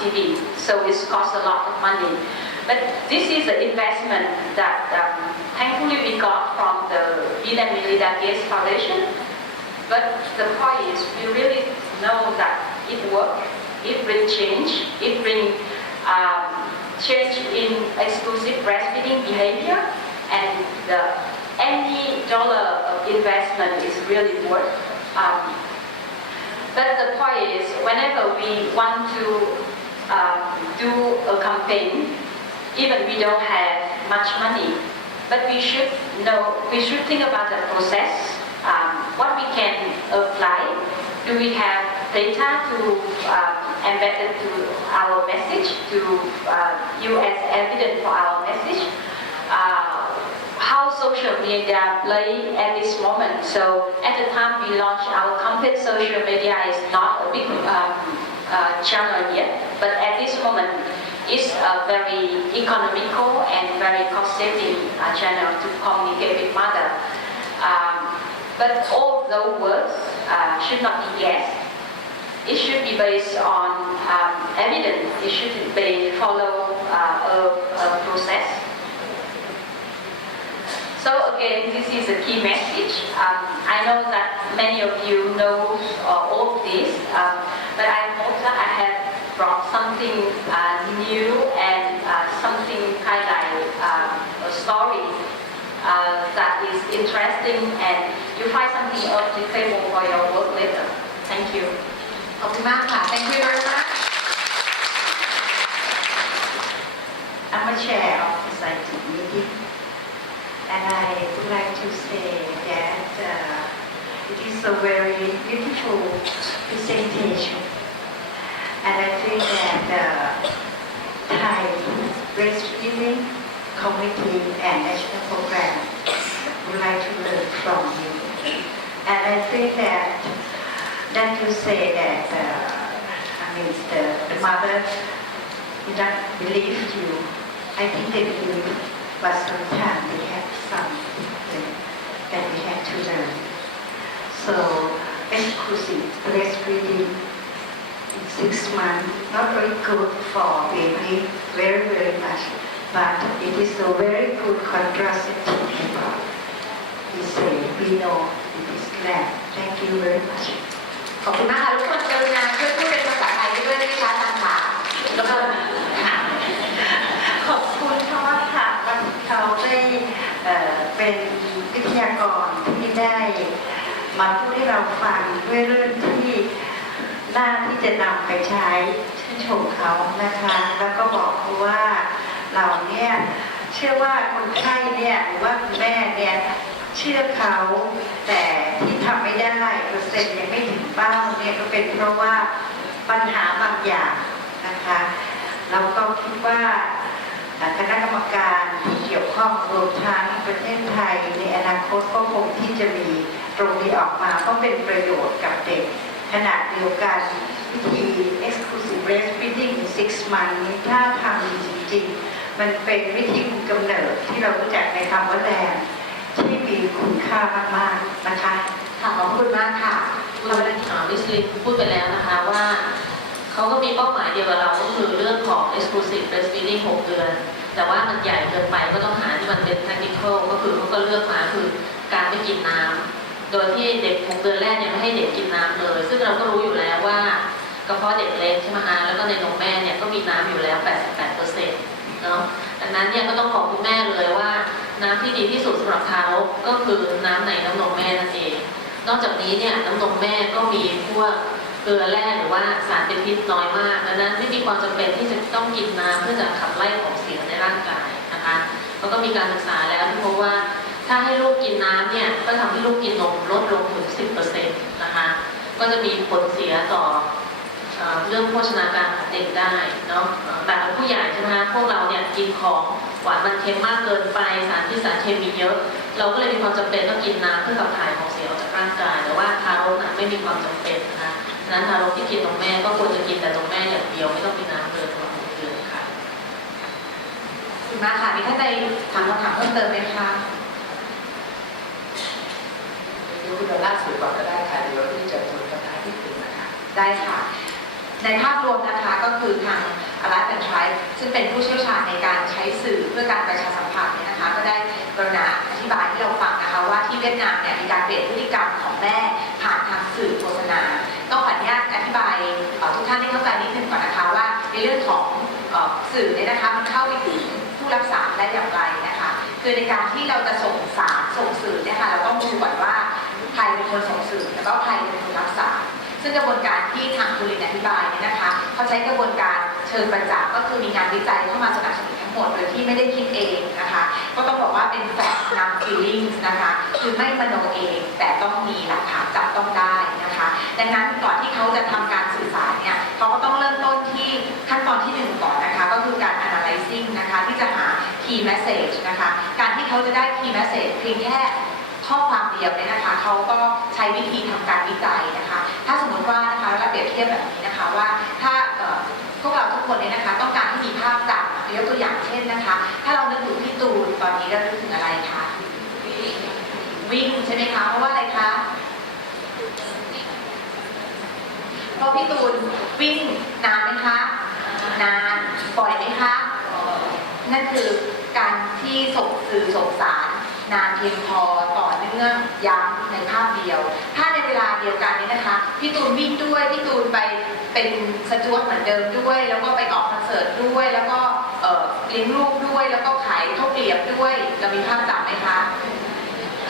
TV, so it costs a lot of money. But this is an investment that thankfully we got from the Bill and Melinda Gates Foundation. But the point is, we really know that it works, it brings change, it brings change in exclusive breastfeeding behavior, and any dollar of investment is really worth. But the point is, whenever we want to do a campaign, even we don't have much money, but we should think about the process, what we can apply. Do we have data to embed it to our message, to use as evidence for our message? How social media play at this moment. So at the time we launched our campaign, social media is not a big channel yet, but at this moment it's a very economical and very cost-saving channel to communicate with mother. But all those words should not be guessed. It should be based on evidence. It should be follow a process. So again, this is a key message. I know that many of you know all of this, but I hope that I have brought something new and something kind of a story that is interesting, and you find something on the table for your work later. Thank you. ขอบคุณมากค่ะ Thank you very much. I'm a chair of the scientific meeting, and I would like to say that it is a very beautiful presentation, and I think that Thai breastfeeding committee and national program would like to learn from you, and I think that you say that the mother did not believe you. I think they believe, but sometimes they have something that we have to learn. So exclusive breastfeeding in 6 months, not very good for baby, very, very much, but it is a very good contraceptive. We say, we know it is glad. Thank you very much. ขอบคุณมากค่ะทุกคนกรุณาช่วยพูดเป็นภาษาไทยด้วยนะคะท่านค่ะแล้วก็ค่ะ ขอบคุณเขาค่ะว่าเขาได้เป็นวิทยากรที่ได้มาพูดให้เราฟังด้วยเรื่องที่น่าที่จะนำไปใช้ชื่นชมเขานะคะแล้วก็บอกเขาว่าเราเนี่ยเชื่อว่าคนไข้เนี่ยหรือว่าคุณแม่เนี่ยเชื่อเขาแต่ที่ทำไม่ได้เปอร์เซ็นต์ยังไม่ถึงเป้าเนี่ยก็เป็นเพราะว่าปัญหาบางอย่างนะคะเราก็คิดว่าคณะกรรมการที่เกี่ยวข้องรวมทั้งประเทศไทยในอนาคตก็คงที่จะมีตรงนี้ออกมาต้องเป็นประโยชน์กับเด็กขณะเดียวกันวิธี exclusive breastfeeding 6 months นี้ถ้าทำจริงๆมันเป็นวิธีคุมกำเนิดที่เรารู้จักในคำว่าแรงที่มีคุณค่ามากๆนะคะขอบคุณมากค่ะเราได้มิสลินพูดไปแล้วนะคะว่าเขาก็มีเป้าหมายเดียวกับเราก็คือเรื่องของ exclusive breastfeeding 6 เดือนแต่ว่ามันใหญ่เกินไปก็ต้องหาที่มันเป็น technical ก็คือเขาก็เลือกมาคือการไม่กินน้ำโดยที่เด็ก6 เดือนแรกเนี่ยไม่ให้เด็กกินน้ำเลยซึ่งเราก็รู้อยู่แล้วว่ากระเพาะเด็กเล็กใช่ไหมคะแล้วก็ในนมแม่เนี่ยก็มีน้ำอยู่แล้ว 88% เนาะดังนั้นเนี่ยก็ต้องขอบคุณแม่เลยว่าน้ำที่ดีที่สุดสำหรับทารกก็คือน้ำในน้ำนมแม่นั่นเองนอกจากนี้เนี่ยน้ำนมแม่ก็มีพวกเกลือแร่หรือว่าสารเป็นพิษน้อยมากดังนั้นไม่มีความจำเป็นที่จะต้องกินน้ำเพื่อจะขับไล่ของเสียในร่างกายนะคะแล้วก็มีการศึกษาแล้วที่พบว่าถ้าให้ลูกกินน้ำเนี่ยก็ทำให้ลูกกินนมลดลงถึง 10% นะคะก็จะมีผลเสียต่อเรื่องโภชนาการของเด็กได้เนาะแต่ของผู้ใหญ่ใช่ไหมคะพวกเราเนี่ยกินของหวานมันเค็มมากเกินไปสารพิษสารเคมีเยอะเราก็เลยมีความจำเป็นต้องกินน้ำเพื่อขับถ่ายของเสียออกจากร่างกายแต่ว่าทารกไม่มีความจำเป็นนะคะนั้นทารกที่กินนมแม่ก็ควรจะกินแต่นมแม่อย่างเดียวไม่ต้องมีน้ำเลยตลอด6 เดือนค่ะขอบคุณมากค่ะมีท่านใดถามคำถามเพิ่มเติมไหมคะคุณล่าสุดก่อนก็ได้ค่ะเดี๋ยวที่จะทวนคำถามที่ถึงนะคะได้ค่ะ ในภาพรวมนะคะก็คือทางAlliance and Tribe ซึ่งเป็นผู้เชี่ยวชาญในการใช้สื่อเพื่อการประชาสัมพันธ์เนี่ยนะคะก็ได้กรุณาอธิบายให้เราฟังนะคะว่าที่เวียดนามเนี่ยมีการเปลี่ยนพฤติกรรมของแม่ผ่านทางสื่อโฆษณาต้องขออนุญาตอธิบายทุกท่านให้เข้าใจนิดนึงก่อนนะคะว่าในเรื่องของสื่อเนี่ยนะคะมันเข้าไปถึงผู้รับสารได้อย่างไรนะคะคือในการที่เราจะส่งสารส่งสื่อเนี่ยค่ะเราต้องดูก่อนว่าใครเป็นคนส่งสื่อแล้วก็ใครเป็นคนรับสารซึ่งกระบวนการที่ทางคุณลินอธิบายเนี่ยนะคะเขาใช้กระบวนการเชิงประจักษ์ก็คือมีงานวิจัยเข้ามาสนับสนุนทั้งหมดโดยที่ไม่ได้คิดเองนะคะก็ต้องบอกว่าเป็นแฟกต์นำ feelings นะคะคือไม่มโนเองแต่ต้องมีหลักฐานจับต้องได้นะคะดังนั้นก่อนที่เขาจะทำการสื่อสารเนี่ยเขาก็ต้องเริ่มต้นที่ขั้นตอนที่1ก่อนนะคะก็คือการ analyzing นะคะที่จะหา key message นะคะการที่เขาจะได้ key message เพียงแค่ข้อความเดียวเนี่ยนะคะเขาก็ใช้วิธีทำการวิจัยนะคะถ้าสมมติว่านะคะเราเปรียบเทียบแบบนี้นะคะว่าถ้าพวกเราทุกคนเนี่ยนะคะต้องการที่มีภาพจำยกตัวอย่างเช่นนะคะถ้าเรานึกถึงพี่ตูนตอนนี้เรานึกถึงอะไรคะวิ่งใช่ไหมคะเพราะว่าอะไรคะเพราะพี่ตูนวิ่งนานไหมคะนานบ่อยไหมคะนั่นคือการที่ส่งสื่อส่งสารนานเพียงพอต่อเนื่องย้ำในภาพเดียวถ้าในเวลาเดียวกันนี้นะคะพี่ตูนวิ่งด้วยพี่ตูนไปเป็นสจ๊วตเหมือนเดิมด้วยแล้วก็ไปออกคอนเสิร์ตด้วยแล้วก็เลี้ยงลูกด้วยแล้วก็ขายข้าวเกลียบด้วยเรามีภาพจำไหมคะ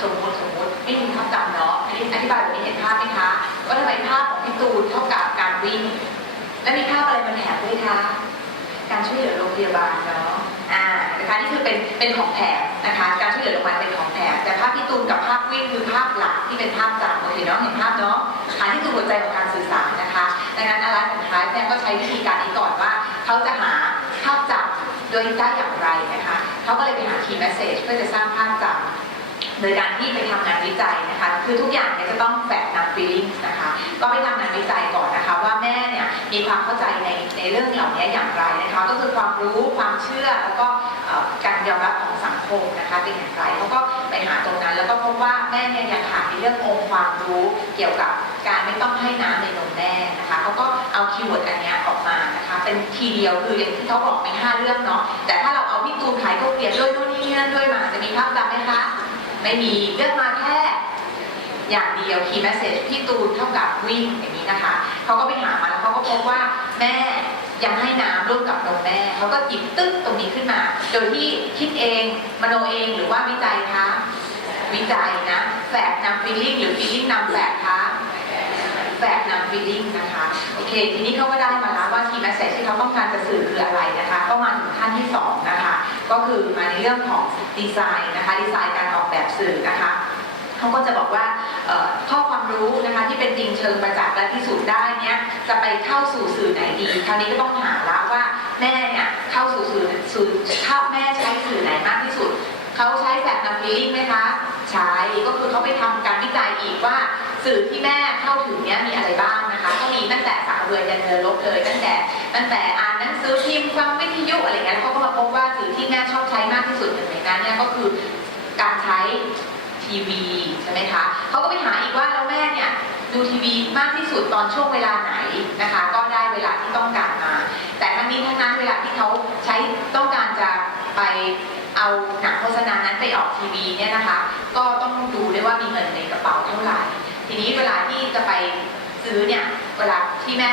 สมมติไม่มีภาพจำเนาะอันนี้อธิบายแบบนี้เห็นภาพไหมคะว่าทำไมภาพของพี่ตูนเท่ากับการวิ่งและมีภาพอะไรมาแถมด้วยคะการช่วยเหลือโรงพยาบาลเนาะนะคะนี่คือเป็นของแถมนะคะการช่วยเหลือโรงพยาบาลเป็นของแถมแต่ภาพพี่ตูนกับภาพวิ่งคือภาพหลักที่เป็นภาพจำโอเคเนาะเห็นภาพเนาะอันนี้คือหัวใจของการสื่อสารนะคะดังนั้นอะไรของท้ายเนี่ยก็ใช้วิธีการนี้ก่อนว่าเขาจะหาภาพจำโดยได้อย่างไรนะคะเขาก็เลยไปหา key message เพื่อจะสร้างภาพจำโดยการที่ไปทำงานวิจัยนะคะคือทุกอย่างเนี่ยจะต้องแฝงนำ feelings นะคะก็ไปทำงานวิจัยก่อนนะคะว่าแม่เนี่ยมีความเข้าใจในเรื่องเหล่านี้อย่างไรนะคะก็คือความรู้ความเชื่อแล้วก็การยอมรับของสังคมนะคะเป็นอย่างไรเขาก็ไปหาตรงนั้นแล้วก็พบว่าแม่เนี่ยยังขาดในเรื่ององค์ความรู้เกี่ยวกับการไม่ต้องให้น้ำในนมแม่นะคะเขาก็เอาคีย์เวิร์ดอันนี้ออกมานะคะเป็นทีเดียวคืออย่างที่เขาบอกมี5เรื่องเนาะแต่ถ้าเราเอาพี่ตูนขายข้าวเกลียบด้วยนู่นนี่นั่นด้วยมาจะมีภาพจำไหมคะไม่มีเลือกมาแค่อย่างเดียว key message พี่ตูนเท่ากับวิ่งอย่างนี้นะคะเขาก็ไปหามาแล้วเขาก็พบว่าแม่ยังให้น้ำร่วมกับนมแม่เขาก็หยิบตึ๊กตรงนี้ขึ้นมาโดยที่คิดเองมโนเองหรือว่าวิจัยคะวิจัยนะแฝงนำ feeling หรือ feeling นำแฝงคะแฝงนำ feeling นะคะโอเคทีนี้เขาก็ได้มาแล้วว่า key message ที่เขาต้องการจะสื่อคืออะไรนะคะก็มาถึงขั้นที่2นะคะก็คือมาในเรื่องของดีไซน์นะคะดีไซน์การออกแบบสื่อนะคะเขาก็จะบอกว่าข้อความรู้นะคะที่เป็นจริงเชิงประจักษ์และพิสูจน์ได้เนี้ยจะไปเข้าสู่สื่อไหนดีคราวนี้ก็ต้องหาละว่าแม่เนี่ยเข้าสู่สื่อถ้าแม่ใช้สื่อไหนมากที่สุดเขาใช้แฟกต์นำ feeling ไหมคะใช้ก็คือเขาไปทำการวิจัยอีกว่าสื่อที่แม่เข้าถึงเนี้ยมีอะไรบ้างนะคะก็มีตั้งแต่สาวเรือนยันเรือลบเลยตั้งแต่อ่านหนังสือพิมพ์ฟังวิทยุอะไรเงี้ยแล้วเขาก็มาพบว่าสื่อที่แม่ชอบใช้มากที่สุดหนึ่งในนั้นเนี่ยก็คือการใช้ทีวีใช่ไหมคะเขาก็ไปหาอีกว่าแล้วแม่เนี่ยดูทีวีมากที่สุดตอนช่วงเวลาไหนนะคะก็ได้เวลาที่ต้องการมาแต่ทั้งนี้ทั้งนั้นเวลาที่เขาใช้ต้องการจะไปเอาหนังโฆษณานั้นไปออกทีวีเนี่ยนะคะก็ต้องดูด้วยว่ามีเงินในกระเป๋าเท่าไหร่ทีนี้เวลาที่จะไปซื้อเนี่ยเวลาที่แม่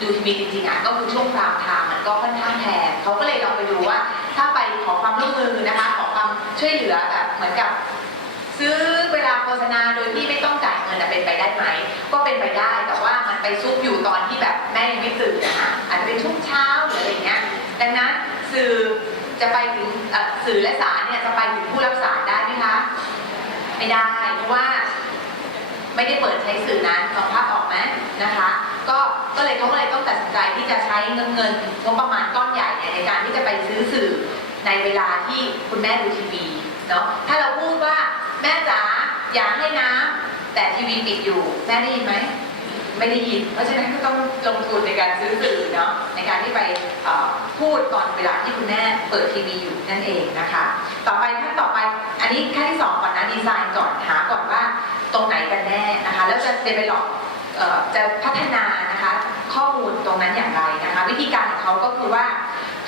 ดูทีวีจริงๆก็คือช่วงพรามไทม์มันก็ค่อนข้างแพงเขาก็เลยลองไปดูว่าถ้าไปขอความร่วมมือนะคะขอความช่วยเหลือแบบเหมือนกับซื้อเวลาโฆษณาโดยที่ไม่ต้องจ่ายเงินเป็นไปได้ไหมก็เป็นไปได้แต่ว่ามันไปซุกอยู่ตอนที่แบบแม่ยังไม่ตื่นนะคะอาจจะเป็นช่วงเช้าหรืออะไรเงี้ยดังนั้นสื่อจะไปถึงสื่อและสารเนี่ยจะไปถึงผู้รับสารได้ไหมคะไม่ได้เพราะว่าไม่ได้เปิดใช้สื่อนั้นลองภาพออกไหมนะคะก็เลยเขาก็เลยต้องตัดสินใจที่จะใช้เงินงบประมาณก้อนใหญ่ในการที่จะไปซื้อสื่อในเวลาที่คุณแม่ดูทีวีเนาะถ้าเราพูดว่าแม่จ๋าอยากให้น้ำแต่ทีวีปิดอยู่แม่ได้ยินไหมไม่ได้ยินเพราะฉะนั้นก็ต้องลงทุนในการซื้อสื่อเนาะในการที่ไปพูดตอนเวลาที่คุณแม่เปิดทีวีอยู่นั่นเองนะคะต่อไปขั้นต่อไปอันนี้ขั้นที่2ก่อนนะดีไซน์ก่อนหาก่อนว่าตรงไหนกันแน่นะคะแล้วจะdevelopจะพัฒนานะคะ ข้อมูลตรงนั้นอย่างไรนะคะวิธีการของเขาก็คือว่า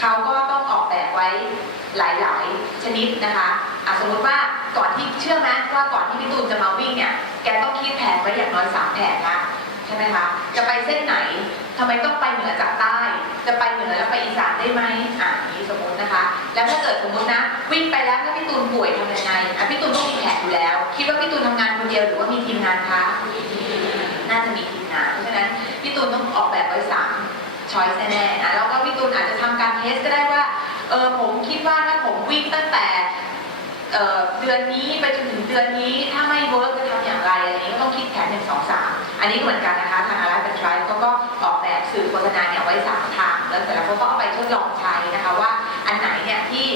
เขาก็ต้องออกแบบไว้หลายๆชนิดนะคะสมมติว่าก่อนที่เชื่อไหมว่าก่อนที่พี่ตูนจะมาวิ่งเนี่ยแกต้องคิดแผนไว้อย่างน้อย3 แผนนะใช่ไหมคะจะไปเส้นไหนทำไมต้องไปเหนือจากใต้จะไปเหนือแล้วไปอีสานได้ไหมนี้สมมตินะคะแล้วถ้าเกิดสมมตินะวิ่งไปแล้วถ้าพี่ตูนป่วยทำยังไงพี่ตูนต้องมีแผนอยู่แล้วคิดว่าพี่ตูนทำงานคนเดียวหรือว่ามีทีมงานคะน่าจะมีทีมงานเพราะฉะนั้นพี่ตูนต้องออกแบบไว้3 ช้อยส์แน่ๆแล้วก็พี่ตูนอาจจะทำการเทสก็ได้ว่าผมคิดว่าถ้าผมวิ่งตั้งแต่เดือนนี้ไปจนถึงเดือนนี้ถ้าไม่เวิร์กจะทำอย่างไรอะไรนี้ก็ต้องคิดแผน1 2 3อันนี้เหมือนกันนะคะทางอะไรเป็นทริเขาก็ออกแบบสื่อโฆษณาเนี่ยไว้3 ทางแล้วเสร็จแล้วเขาก็เอาไปทดลองใช้นะคะว่าอันไหนเนี่ยที่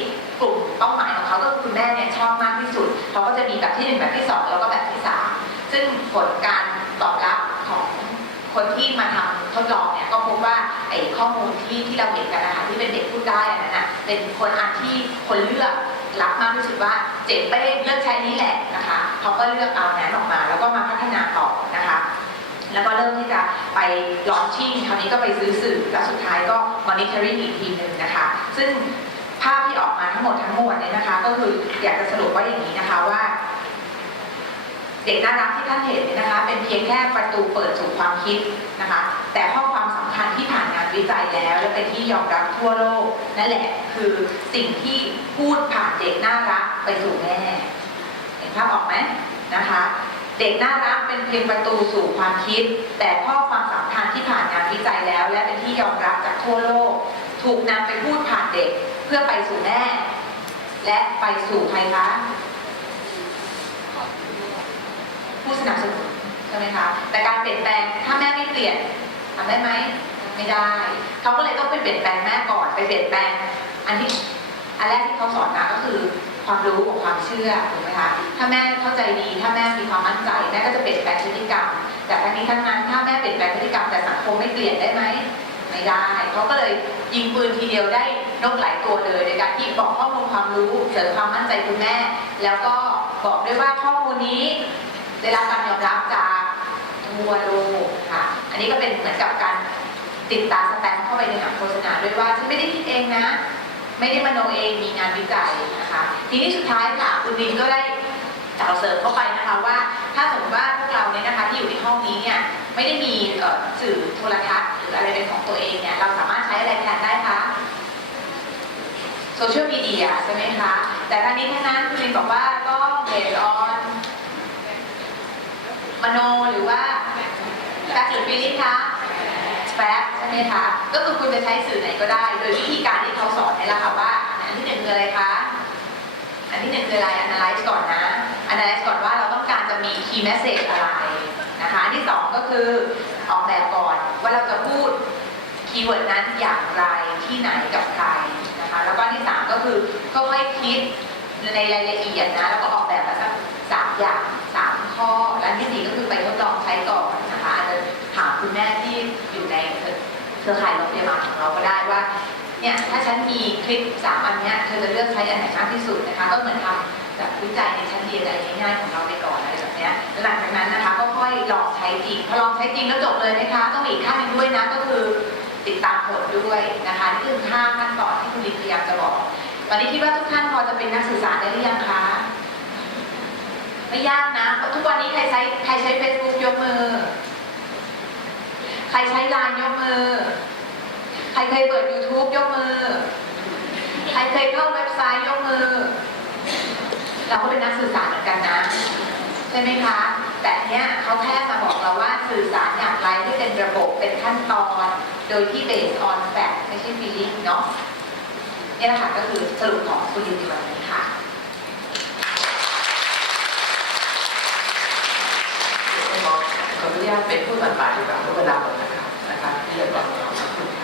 กลุ่มเป้าหมายของเขาก็คือคุณแม่เนี่ยชอบมากที่สุดเขาก็จะมีแบบที่1แบบที่2แล้วก็แบบที่3ซึ่งผลการตอบรับของคนที่มาทำทดลองเนี่ยก็พบว่าไอ้ข้อมูลที่เราเห็นกันนะคะที่เป็นเด็กพูดได้อันนั้นเป็นคนอันที่คนเลือกรับมากที่สุดว่าเจ๋งเป้เลือกใช้นี้แหละนะคะเขาก็เลือกเอานั้นออกมาแล้วก็มาพัฒนาต่อนะคะแล้วก็เริ่มที่จะไปลอนชิ่งคราวนี้ก็ไปซื้อสื่อแล้วสุดท้ายก็มอนิเตอร์อีกทีหนึ่งนะคะซึ่งภาพที่ออกมาทั้งหมดเนี่ยนะคะก็คืออยากจะสรุปว่าอย่างนี้นะคะว่าเด็กน่ารักที่ท่านเห็นเนี่ยนะคะเป็นเพียงแค่ประตูเปิดสู่ความคิดนะคะแต่ข้อความสำคัญที่ผ่านงานวิจัยแล้วและเป็นที่ยอมรับทั่วโลกนั่นแหละคือสิ่งที่พูดผ่านเด็กน่ารักไปสู่แม่เห็นภาพออกไหมนะคะเด็กน่ารักเป็นเพียงประตูสู่ความคิดแต่ข้อความสำคัญที่ผ่านงานวิจัยแล้วและเป็นที่ยอมรับจากทั่วโลกถูกนำไปพูดผ่านเด็กเพื่อไปสู่แม่และไปสู่ใครคะผู้สนับสนุนใช่ไหมคะแต่การเปลี่ยนแปลงถ้าแม่ไม่เปลี่ยนทำได้ไหมไม่ได้เขาก็เลยต้องไปเปลี่ยนแปลงแม่ก่อนไปเปลี่ยนแปลงอันแรกที่เขาสอนมาก็คือความรู้ของความเชื่อถูกไหมคะถ้าแม่เข้าใจดีถ้าแม่มีความมั่นใจแม่ก็จะเปลี่ยนแปลงพฤติกรรมแต่ทั้งนี้ทั้งนั้นถ้าแม่เปลี่ยนแปลงพฤติกรรมแต่สังคมไม่เปลี่ยนได้ไหมไม่ได้เขาก็เลยยิงปืนทีเดียวได้นกหลายตัวเลยในการที่บอกข้อมูลความรู้เสริมความมั่นใจคุณแม่แล้วก็บอกด้วยว่าข้อมูลนี้ได้รับการยอมรับจากทั่วโลกค่ะอันนี้ก็เป็นเหมือนกับการติดตามสแตมป์เข้าไปในหนังโฆษณาด้วยว่าฉันไม่ได้คิดเองนะไม่ได้มโนเองมีงานวิจัยนะคะทีนี้สุดท้ายค่ะคุณลินก็ได้กล่าวเสริมเข้าไปนะคะว่าถ้าสมมติว่าพวกเราเนี่ยนะคะที่อยู่ในห้องนี้เนี่ยไม่ได้มีสื่อโทรทัศน์หรืออะไรเป็นของตัวเองเนี่ยเราสามารถใช้อะไรแทนได้คะโซเชียลมีเดียใช่ไหมคะแต่ทั้งนี้ทั้งนั้นคุณลินบอกว่าต้องเบสออนมโนหรือว่าแฟกต์หรือฟีลลิ่งคะแฟกต์ใช่ไหมคะก็คือคุณจะใช้สื่อไหนก็ได้โดยวิธีการที่เขาสอนนี่แหละค่ะว่าอันที่1คืออะไรคะอันที่1คืออะไร analyze ก่อนนะ analyze ก่อนว่าเราต้องการจะมี key message อะไรนะคะอันที่2ก็คือออกแบบก่อนว่าเราจะพูดคีย์เวิร์ดนั้นอย่างไรที่ไหนกับใครนะคะแล้วก็ที่3ก็คือค่อยๆคิดในรายละเอียดนะแล้วก็ออกแบบมาสัก3 อย่าง3 ข้อและที่4ก็คือไปทดลองใช้ก่อนนะคะอาจจะถามคุณแม่ที่อยู่ในเครือข่ายโรงพยาบาลของเราก็ได้ว่าเนี่ยถ้าฉันมีคลิป3 อันนี้เธอจะเลือกใช้อันไหนมากที่สุดนะคะก็เหมือนทำแบบวิจัยในชั้นเรียนอะไรง่ายๆของเราไปก่อนอะไรแบบนี้หลังจากนั้นนะคะก็ค่อยลองใช้จริงพอลองใช้จริงแล้วจบเลยนะคะต้องมีอีกขั้นหนึ่งด้วยนะก็คือติดตามผลด้วยนะคะนี่คือ5 ขั้นตอนที่คุณลินพยายามจะบอกตอนนี้คิดว่าทุกท่านพอจะเป็นนักสื่อสารได้หรือยังคะไม่ยากนะทุกวันนี้ใครใช้ Facebook ยกมือใครใช้ LINE ยกมือใครเคยเปิด YouTube ยกมือใครเคยเข้าเว็บไซต์ยกมือเราก็เป็นนักสื่อสารเหมือนกันนะใช่ไหมคะแต่เนี้ยเขาแค่มาบอกเราว่าสื่อสารอย่างไรที่เป็นระบบเป็นขั้นตอนโดยที่ based on fact ไม่ใช่ feeling เนาะนี่แหละค่ะก็คือสรุปของคุณลินในวันนี้ค่ะขออนุญาตเป็นผู้บรรยายดีกว่าเวลาหมดนะคะที่เรียบร้อยขอบคุณค่ะ